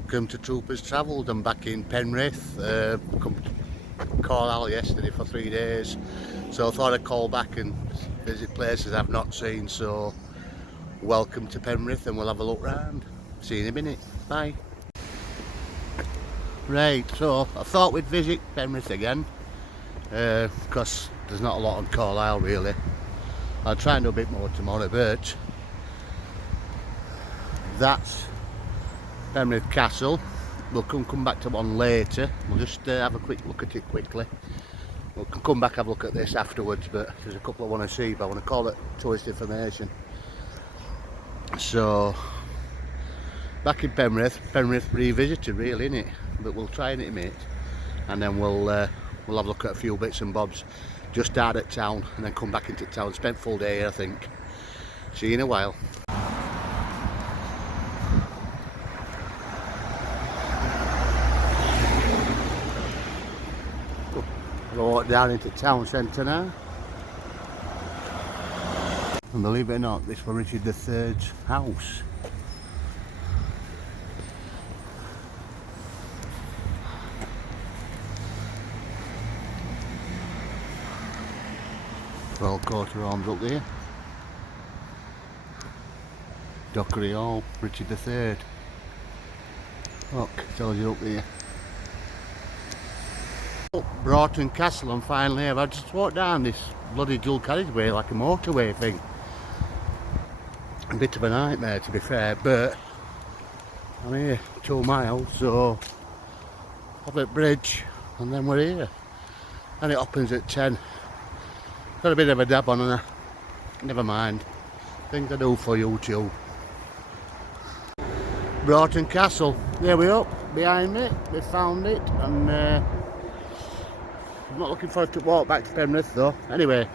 Welcome to Troopers Travelled. I'm back in Penrith. Come to Carlisle yesterday for 3 days, so I thought I'd call back and visit places I've not seen. So welcome to Penrith, and we'll have a look round. See you in a minute. Bye. Right, so I thought we'd visit Penrith again because there's not a lot on Carlisle really. I'll try and do a bit more tomorrow, but that's Brougham Castle. We'll come back to one later. We'll just have a quick look at it quickly. We'll come back, have a look at this afterwards, but there's a couple I want to see, but I want to call it tourist information. So back in Penrith revisited really, innit? But we'll try in it a minute, and then we'll have a look at a few bits and bobs just out at town, and then come back into town. Spent full day here, I think. See you in a while. We'll walk down into town centre now. And believe it or not, this was Richard III's house. Well, coat of arms up there. Dockery Hall, Richard III. Look, tells you up there. Brougham Castle, I'm finally here. I just walked down this bloody dual carriageway like a motorway thing. A bit of a nightmare, to be fair, but I'm here 2 miles, so public bridge, and then we're here. And it opens at 10. Got a bit of a dab on, and never mind. Things I do for YouTube. Brougham Castle, there we are, behind me. We found it, and I'm not looking forward to walk back to Penrith though. Anyway,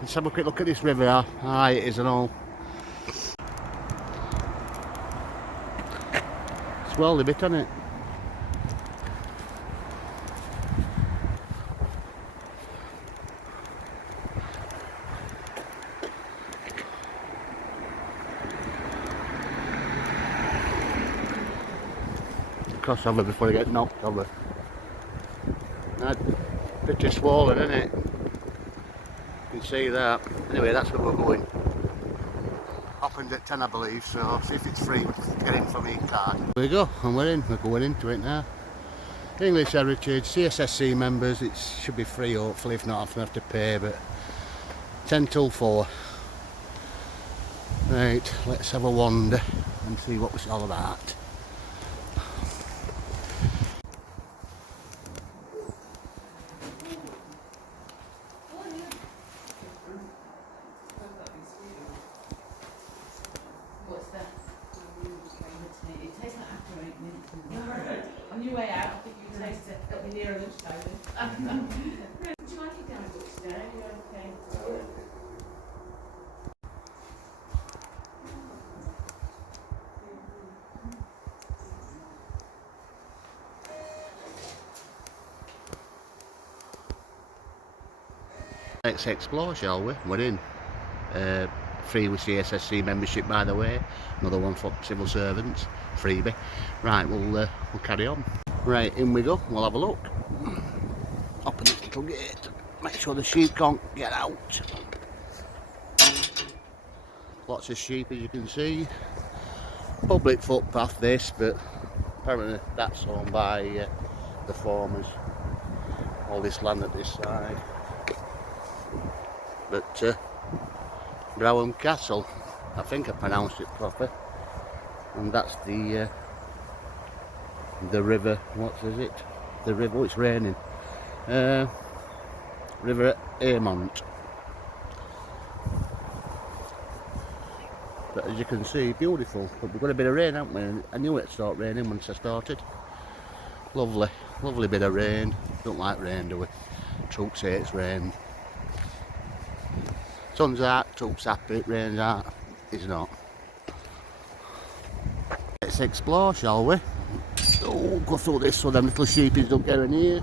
let's have a quick look at this river. How high it is and all. Swelled a bit, hasn't it? Cross over before I get knocked over. That's pretty swollen, isn't it? You can see that. Anyway, that's where we're going. Opens at 10, I believe, so see if it's free. We'll get in from e-card. There we go, and we're in. We're going into it now. English Heritage, CSSC members. It should be free, hopefully. If not, I'll have to pay, but 10 till 4. Right, let's have a wander and see what it's all about. On your way out, I think you taste it. It'll be nearer lunchtime. Would you like it down today? Okay. Let's explore, shall we? We're in. Free with CSSC membership, by the way. Another one for civil servants. Freebie. Right, we'll carry on. Right, in we go. We'll have a look. Open this little gate. Make sure the sheep can't get out. Lots of sheep, as you can see. Public footpath this, but apparently that's owned by the farmers. All this land at this side. But Brougham Castle, I think I pronounced it proper, and that's the river. What is it? The river. Oh, it's raining. River Airmont. But as you can see, beautiful. But we've got a bit of rain, haven't we? I knew it'd start raining once I started. Lovely, lovely bit of rain. Don't like rain, do we? Troops say it's rain. Sun's out, troops happy, rain's out, it's not. Let's explore, shall we? Oh, go through this so them little sheepies don't get in here.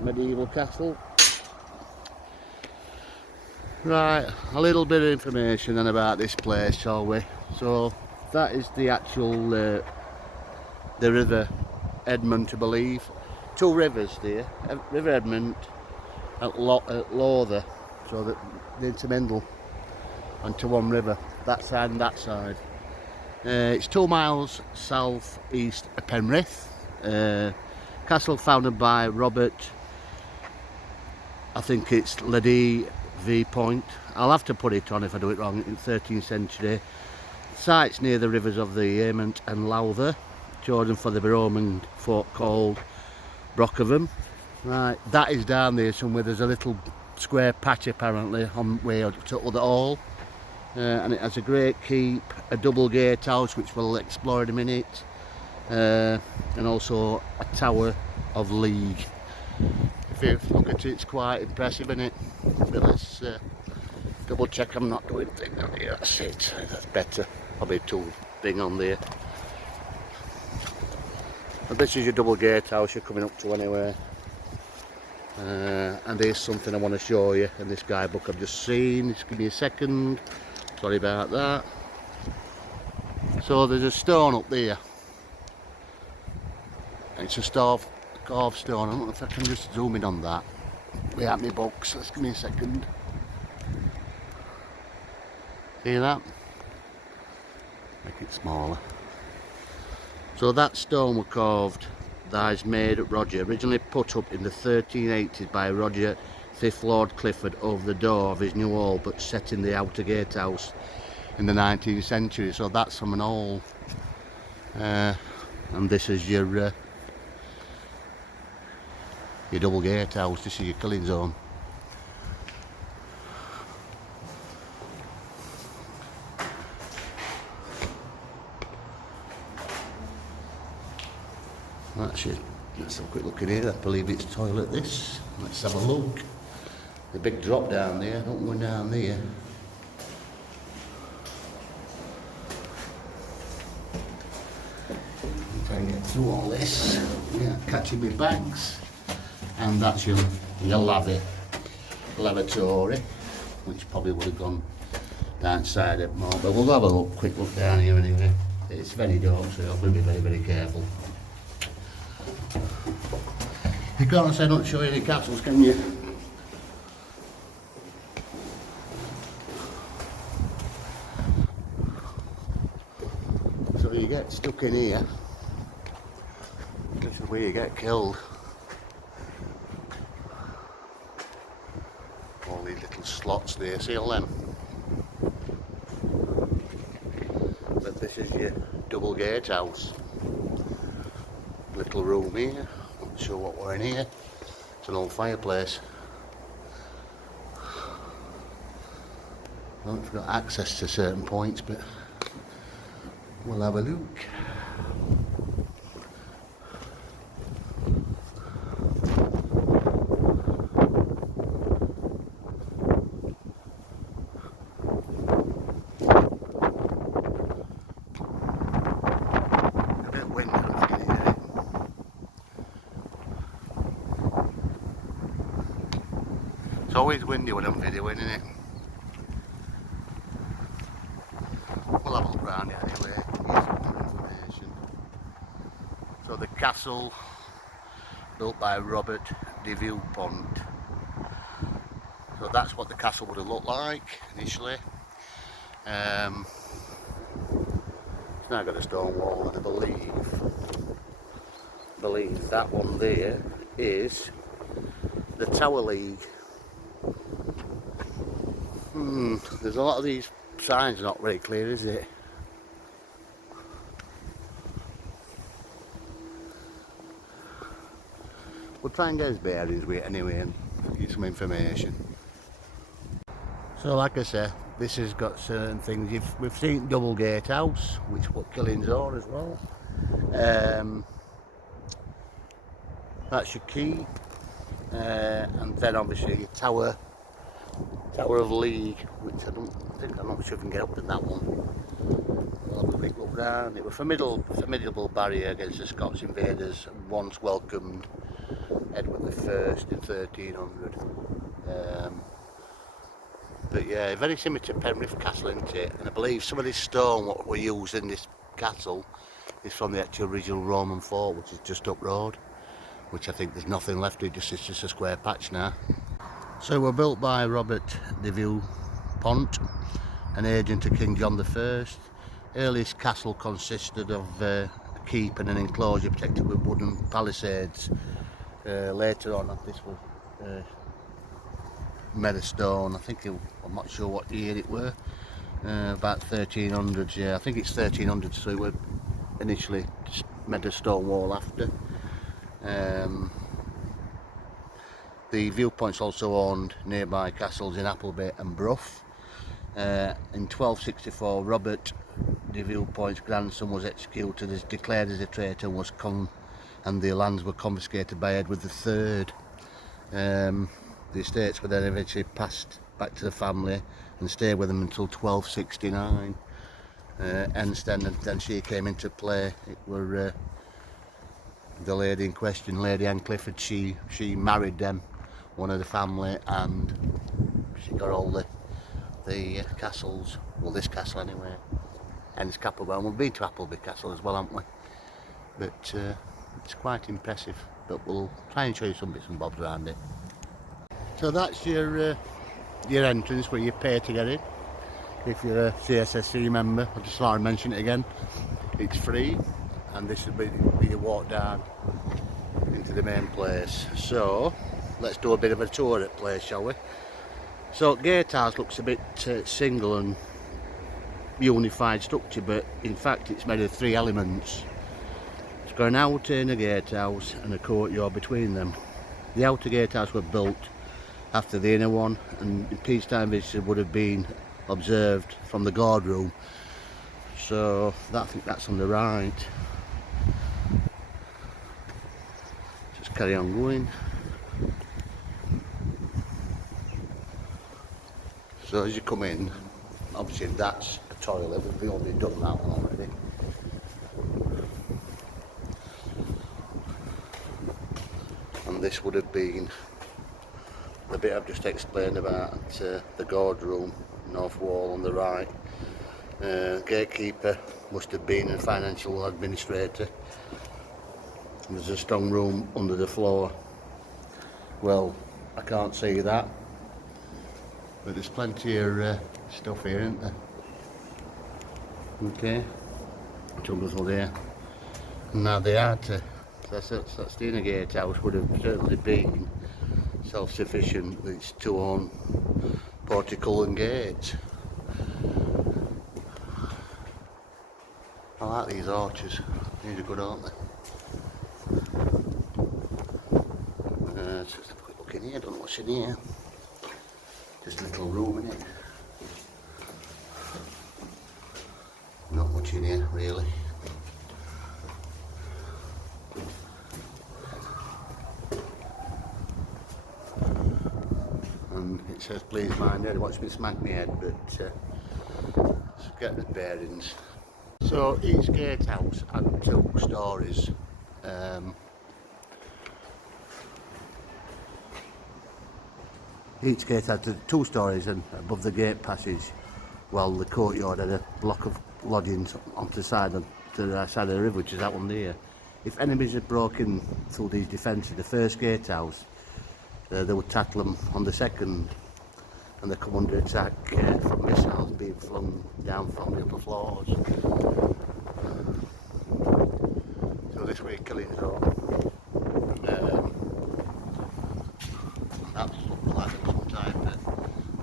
Medieval castle. Right, a little bit of information then about this place, shall we? So that is the actual the River Edmund, to believe. Two rivers there, River Edmund at Lowther, so that they intermingle onto one river, that side and that side. It's 2 miles south east of Penrith. Castle founded by Robert, I think it's Lady V Point. I'll have to put it on if I do it wrong, in 13th century. Sites near the rivers of the Ament and Lowther, chosen for the Roman fort called Brougham. Right, that is down there somewhere. There's a little square patch apparently on way to Other Hall. And it has a great keep, a double gatehouse which we'll explore in a minute, and also a tower of league. If you look at it, it's quite impressive, isn't it? But let's double check I'm not doing things on here. That's it, that's better. Probably too big on there. But this is your double gatehouse you're coming up to anyway. And there's something I want to show you in this guidebook I've just seen. Just give me a second. Sorry about that. So there's a stone up there. It's a carved stone. I don't know if I can just zoom in on that. We have my books. Let's give me a second. See that? Make it smaller. So that stone was carved. That is made at Roger. Originally put up in the 1380s by Roger 5th Lord Clifford over the door of his new hall, but set in the outer gatehouse in the 19th century. So that's from an hall. And this is your double gatehouse. This is your killing zone. That's it. Let's have a quick look in here. I believe it's toilet this. Let's have a look. The big drop down there. Don't go down there. Try and get through all this. Yeah, catching my bags. And that's your lavatory, which probably would have gone downside it more. But we'll have a quick look down here anyway. It's very dark, so I'll be very, very careful. You can't say not show you any castles, can you? So you get stuck in here. This is where you get killed. All these little slots there, see all them? But this is your double gatehouse. Little room here. Not sure what we're in here. It's an old fireplace. I don't know if we've got access to certain points, but we'll have a look. A bit windy, I'm feeling it. It's always windy when I'm videoing, isn't it? We'll have a look around it anyway, give you some more information. So the castle, built by Robert de Viewpont. So that's what the castle would have looked like initially. It's now got a stone wall, and I believe that one there is the Tower League. There's a lot of these signs not very clear, is it? We'll try and get his bearings with it anyway and get some information. So like I said, this has got certain things. We've seen double gatehouse, which what killings are as well. That's your keep, and then obviously your Tower of League, which I'm not sure if we can get up in that one. We'll have a quick look round. It was a formidable barrier against the Scots invaders, once welcomed Edward I in 1300. But yeah, very similar to Penrith Castle, isn't it? And I believe some of this stone what we used in this castle is from the actual original Roman fort, which is just up road, which I think there's nothing left, it's just a square patch now. So we're built by Robert de Villepont, an agent of King John I. Earliest castle consisted of a keep and an enclosure protected with wooden palisades. Later on, this was made of stone. I think I'm not sure what year it were. About 1300s, yeah. I think it's 1300, so it was initially just made a stone wall after. The Viewpoints also owned nearby castles in Appleby and Brough. In 1264, Robert de Villepoint's grandson was executed as declared as a traitor and the lands were confiscated by Edward III. The estates were then eventually passed back to the family and stayed with them until 1269. Hence then she came into play. It were the lady in question, Lady Anne Clifford. She married them, one of the family, and she got all the castles, well, this castle anyway, and it's Capelbound. We've been to Appleby Castle as well, haven't we? But it's quite impressive, but we'll try and show you some bits and bobs around it. So that's your entrance where you pay to get in. If you're a CSSC member, I just thought I'd mention it again, it's free, and this will be your walk down into the main place. So let's do a bit of a tour at the place, shall we? So Gatehouse looks a bit single and unified structure, but in fact it's made of 3 elements. It's got an outer inner gatehouse and a courtyard between them. The outer gatehouse was built after the inner one, and peacetime visitors would have been observed from the guard room. So I think that's on the right. Just carry on going. So as you come in, obviously that's a toilet. We've already done that one already. And this would have been the bit I've just explained about the guard room, north wall on the right. Gatekeeper must have been a financial administrator. There's a strong room under the floor. Well, I can't see that, but there's plenty of stuff here, isn't there? Okay, jungle there. Now the outer, that's the inner gatehouse, would have certainly been self-sufficient with its 2 own portico and gates. I like these arches, these are good, aren't they? Let's just have a quick look in here, I don't know what's in here. Just a little room in it. Not much in here really. And it says please mind head, watch me smack my head, but let's get the bearings. So each gatehouse had 2 stories. Each gate had 2 stories, and above the gate passage, well, the courtyard had a block of lodgings onto the side of the river, which is that one there. If enemies had broken through these defences, the first gatehouse, they would tackle them on the second, and they come under attack from missiles being flung down from the upper floors. So this way killing zone. That's like a long time, but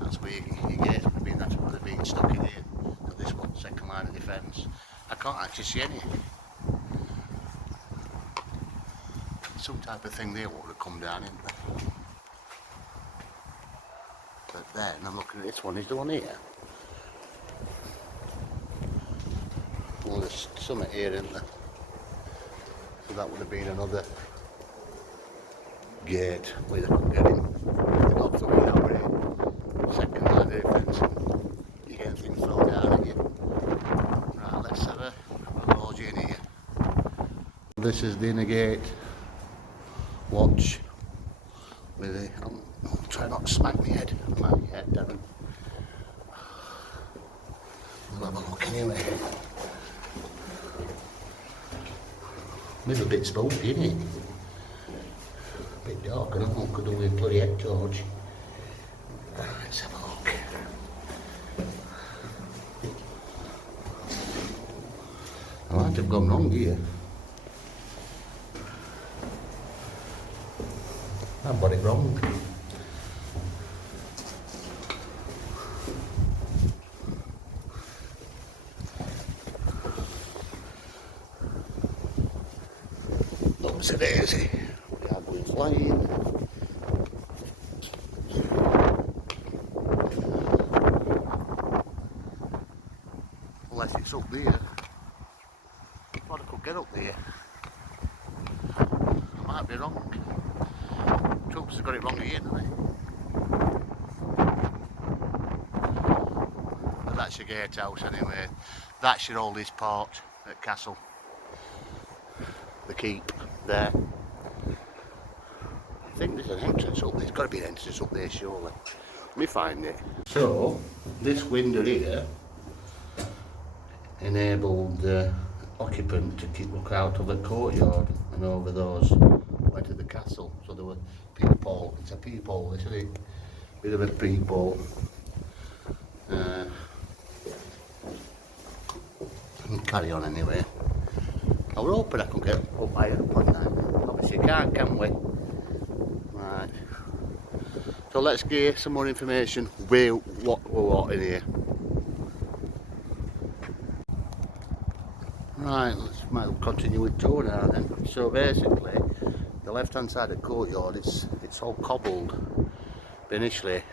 that's where you get, I mean, that's what they've been stuck in here. So this one, second line of defence. I can't actually see any. Some type of thing there would have come down, isn't there? But then I'm looking at this one, is the one here? Well, there's something here, isn't there? So that would have been another gate where they couldn't get in. They got through that way. Second line of defence. You get things thrown down at you. Right, let's have a gorge in here. This is the inner gate. Watch. With it. I'll try not to smack my head. My head down. We'll have a look anyway. Maybe a bit spooky, isn't it? A bit dark, I don't know, could do with a bloody head torch. Let's have a look. I might have gone wrong here. I've got it wrong. Looks a daisy. We are going flying. Unless it's up there. I thought I could get up there. I might be wrong. Troops have got it wrong again, haven't they? But that's your gatehouse anyway. That's your oldest part at Castle. The keep there. I think there's an entrance up there. There's got to be an entrance up there, surely. Let me find it. So, this window here enabled the occupant to keep look out of the courtyard and over those went to the castle. So there were peephole. It's a peephole, isn't it? Bit of a peephole. Carry on anyway. I was hoping I could get up higher up on that. Obviously you can't, can we? Right. So let's get some more information where what in here. Right, might as well continue with tour now then. So basically, the left hand side of the courtyard, it's all cobbled. But initially,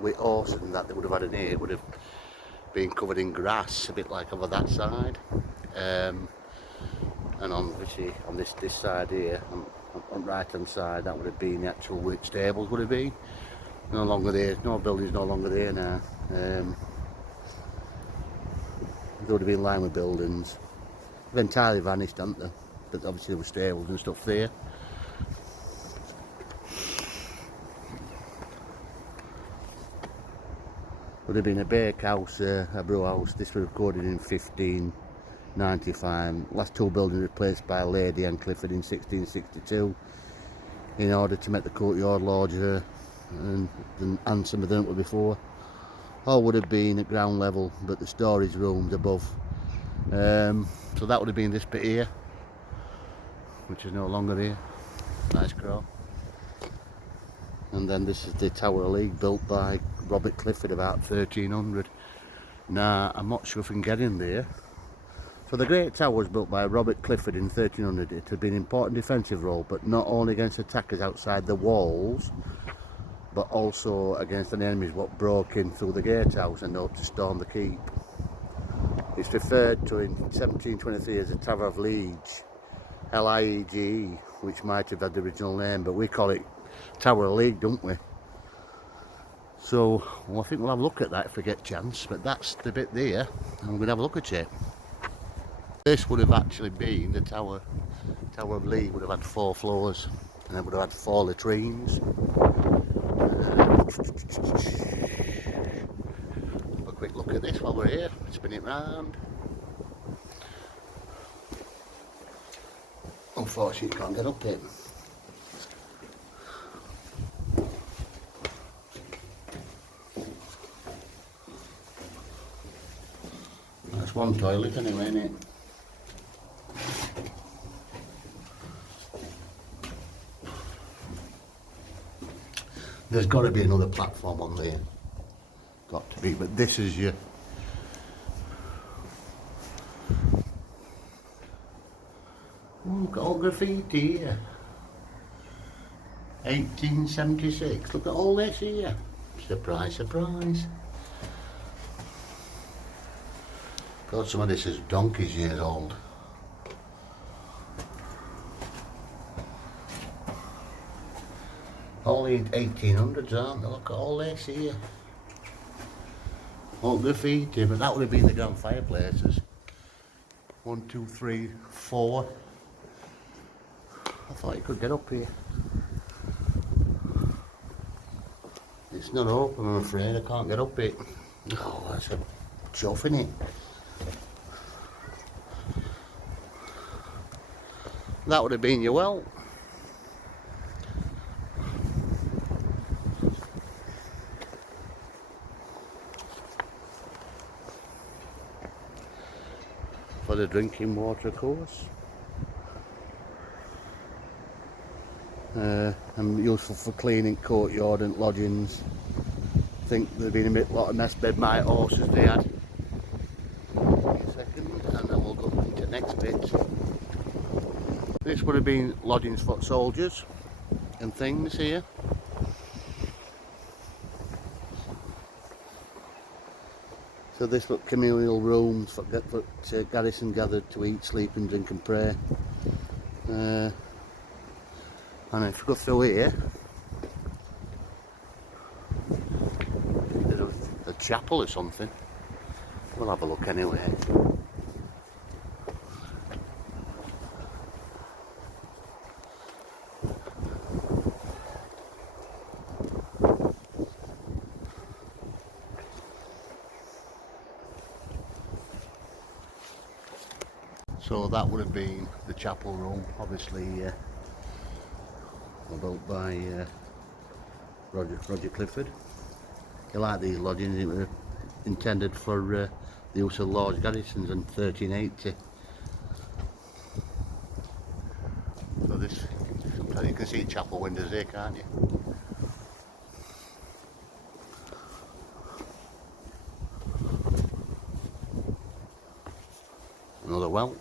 with Orson that they would have had in here, it would have been covered in grass, a bit like over that side. And on this side here, on the right hand side, that would have been the actual which stables would have been. No longer there, no buildings no longer there now. They would have been lined with buildings. They've entirely vanished, haven't they? But obviously there were stables and stuff there. Would have been a bakehouse, a brew house. This was recorded in 1595. Last two buildings replaced by Lady Anne Clifford in 1662 in order to make the courtyard larger and some of them were before. All would have been at ground level, but the storage rooms above. So that would have been this bit here, which is no longer here. Nice crow. And then this is the Tower of League, built by Robert Clifford about 1300. Now I'm not sure if we can get in there. So the Great Tower was built by Robert Clifford in 1300. It had been an important defensive role, but not only against attackers outside the walls, but also against any enemies what broke in through the gatehouse and hoped to storm the keep. It's referred to in 1723 as the Tower of Liege, L-I-E-G-E, which might have had the original name, but we call it Tower of League, don't we? So, well, I think we'll have a look at that if we get a chance, but that's the bit there, and we're going to have a look at it. This would have actually been the Tower of League, would have had 4 floors, and it would have had 4 latrines. Have a quick look at this while we're here, spin it round. Unfortunately, you can't get up it. That's one toilet anyway, isn't it? There's got to be another platform on there. Got to be, but this is your... Oh, got all graffiti here. 1876. Look at all this here. Surprise, surprise. God, some of this is donkeys years old. Only 1800s, aren't they? Look at all this here. All graffiti, but that would have been the grand fireplaces. 1, 2, 3, 4. I thought you could get up here. It's not open, I'm afraid. I can't get up it. Oh, that's a chuff, innit? that would have been your well. For the drinking water, of course. And useful for cleaning courtyard and lodgings. I think there'd been a lot of nest bed mite horses they had. A second, and then we'll go into the next bit. This would have been lodgings for soldiers and things here. So this looked communal rooms for garrison gathered to eat, sleep and drink and pray. And if we go through here, there's a chapel or something. We'll have a look anyway. So that would have been the chapel room, obviously built by Roger Clifford. You like these lodgings, it was intended for the use of large garrisons in 1380. So this, you can see chapel windows there, can't you? Another well.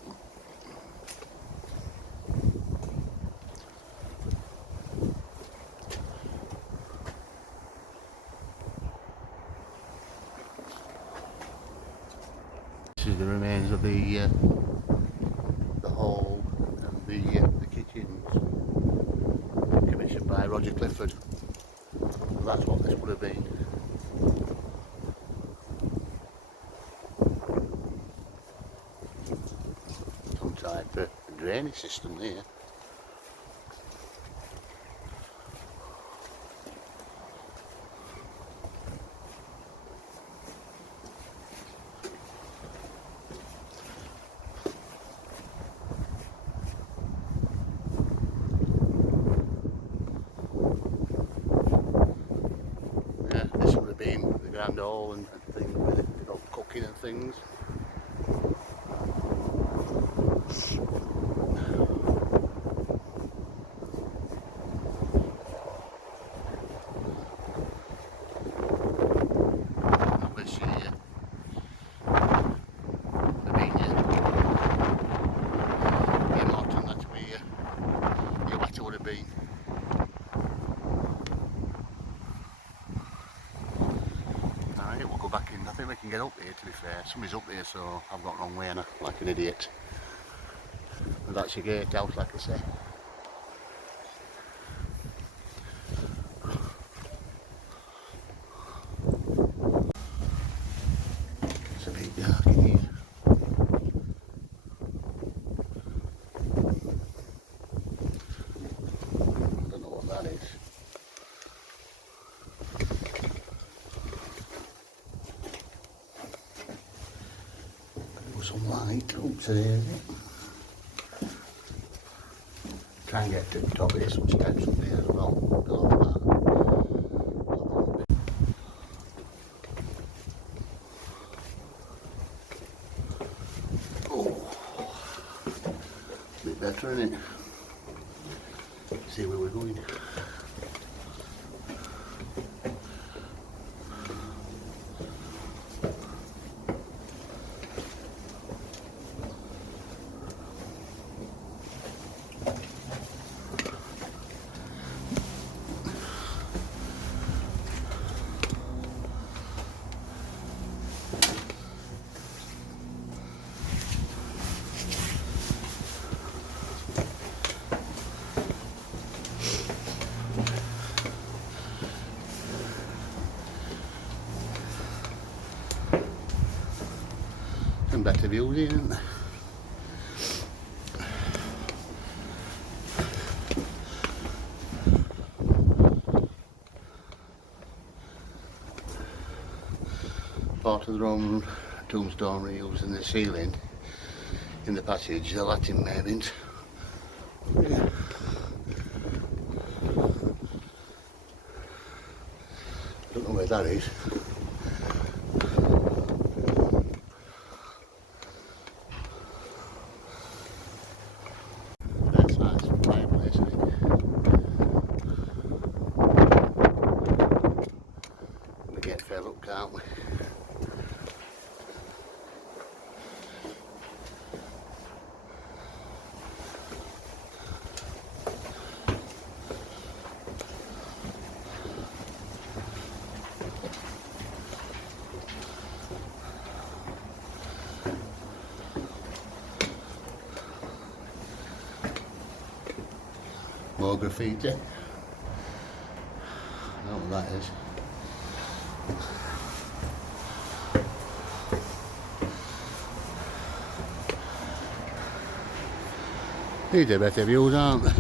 This is the remains of the hall and the kitchens, commissioned by Roger Clifford. So that's what this would have been. Some type of drainage system there. This would have been the grand hall and things with it, you know, cooking and things. Obviously, the main Morton, that's where your water would have been. We'll go back in. I think we can get up here, to be fair. Somebody's up there, so I've got the wrong way, and like an idiot. And that's your gatehouse, like I say. It's a bit dark in here. I don't know what that is. Some light up to there, isn't it? Try and get to the top here, some steps up there as well, below that. Oh, a bit better, isn't it? See where we're going. Some better views, isn't there? Part of the Roman tombstone reels in the ceiling in the passage, the Latin names Yeah. Don't know where that is. That's nice fireplace, isn't it? We get fed up, can't we? More graffiti. I don't know what that is. These are better views, aren't they?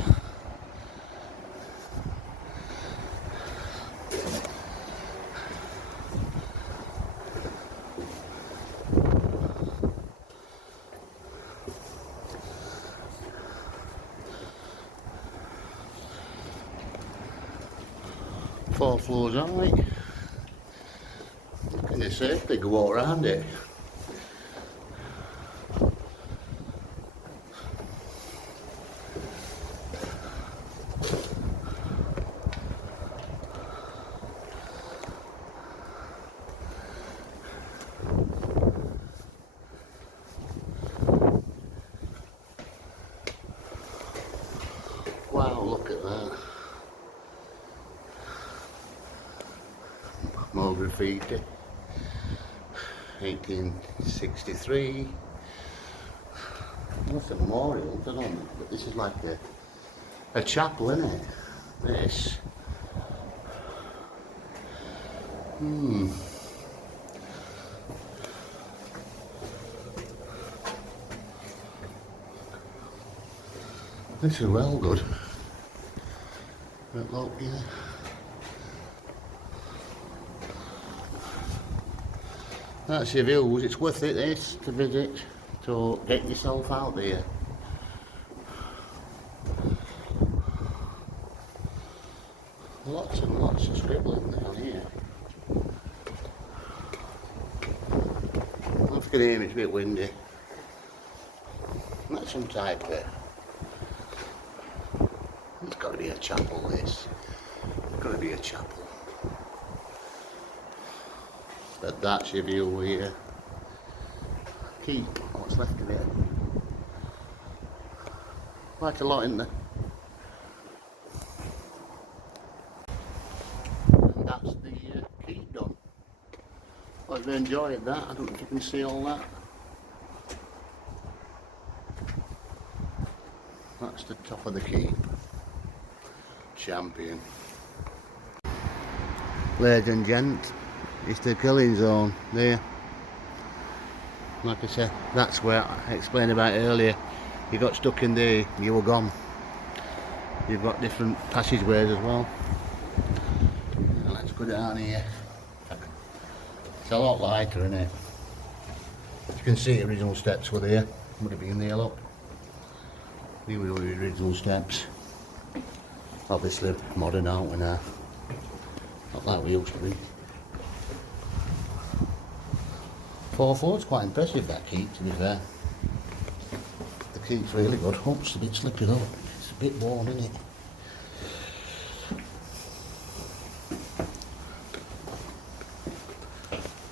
Four floors high. Can you safely go all around it? Wow, look at that. More graffiti. 1863. What's a memorial? I don't know, but this is like a chapel, isn't it? This. This is well good. But look, yeah. That's your views. It's worth it, this, to visit, to get yourself out there. Lots and lots of scribbling down here. I can hear it's a bit windy. That's some type of... It's got to be a chapel, this. It's got to be a chapel. But that's your view here. Keep, what's left of it. Quite a lot in there. And that's the keep done. Hope you enjoyed that. I don't know if you can see all that. That's the top of the keep. Champion. Ladies and gents, it's the killing zone there. Like I said, that's where I explained about earlier. You got stuck in there, you were gone. You've got different passageways as well. Now let's go down here. It's a lot lighter, isn't it? You can see the original steps were there. Would have been there, look. These were the original steps. Obviously modern, aren't we now? Not like we used to be. 4-4's quite impressive, that keep, to be fair. The keep's really good. Oops, a bit slippy though. It's a bit worn, isn't it?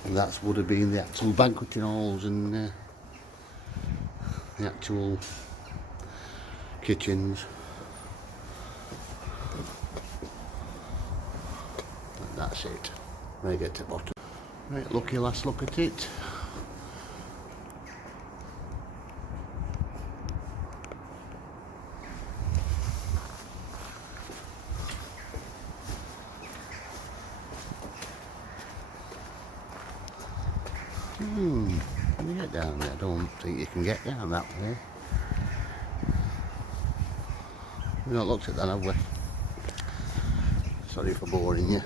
And that would have been the actual banqueting halls and the actual kitchens. And that's it. Right at the bottom. Right, lucky last look at it. Can you get down there? I don't think you can get down that way. We've not looked at that, have we? Sorry for boring you.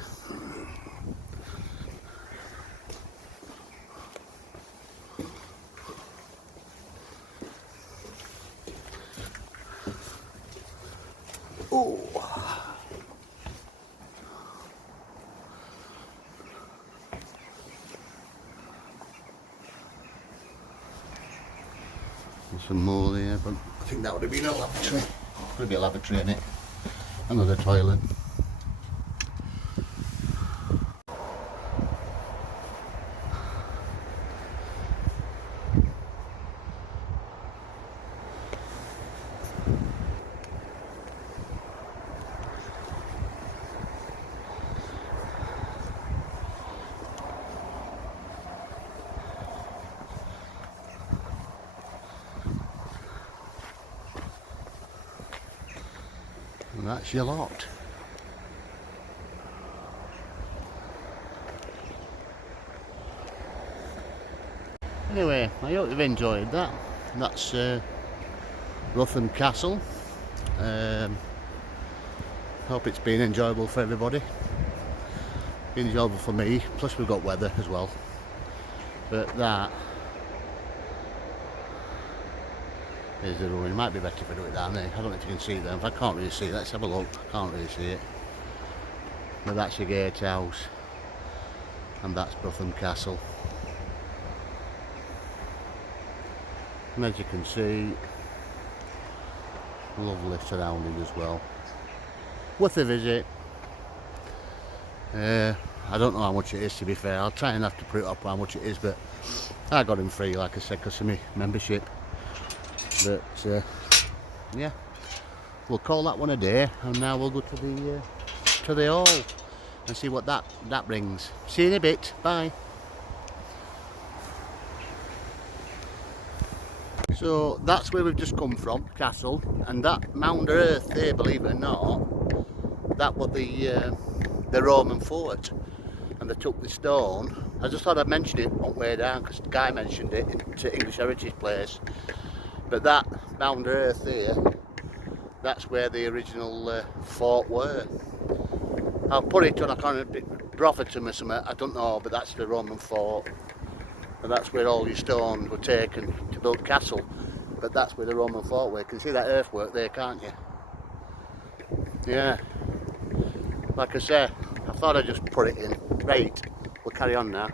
Oh. There's some more there, but I think that would have been a lavatory. Could be a lavatory in it. Another toilet. And that's your lot. Anyway, I hope you've enjoyed that. That's Brougham Castle. Hope it's been enjoyable for everybody. Been enjoyable for me, plus we've got weather as well. But that is the ruin. It might be better if I do it down there. I don't know if you can see them. I can't really see it. Let's have a look. I can't really see it. But that's your gatehouse. And that's Brougham Castle. And as you can see, lovely surrounding as well. Worth a visit. I don't know how much it is, to be fair. I'll try and have to put it up how much it is, but I got him free, like I said, because of my membership. But yeah, we'll call that one a day, and now we'll go to the hall and see what that brings. See you in a bit. Bye. So that's where we've just come from, Castle, and that mound of earth there, believe it or not, that was the Roman fort, and they took the stone. I just thought I'd mention it on the way down because the guy mentioned it to English Heritage Place. But that mound of earth there, that's where the original fort were. I'll put it on a kind of Brotherton or something, I don't know, but that's the Roman fort. And that's where all your stones were taken to build castle. But that's where the Roman fort were. You can see that earthwork there, can't you? Yeah. Like I say, I thought I'd just put it in. Right, we'll carry on now.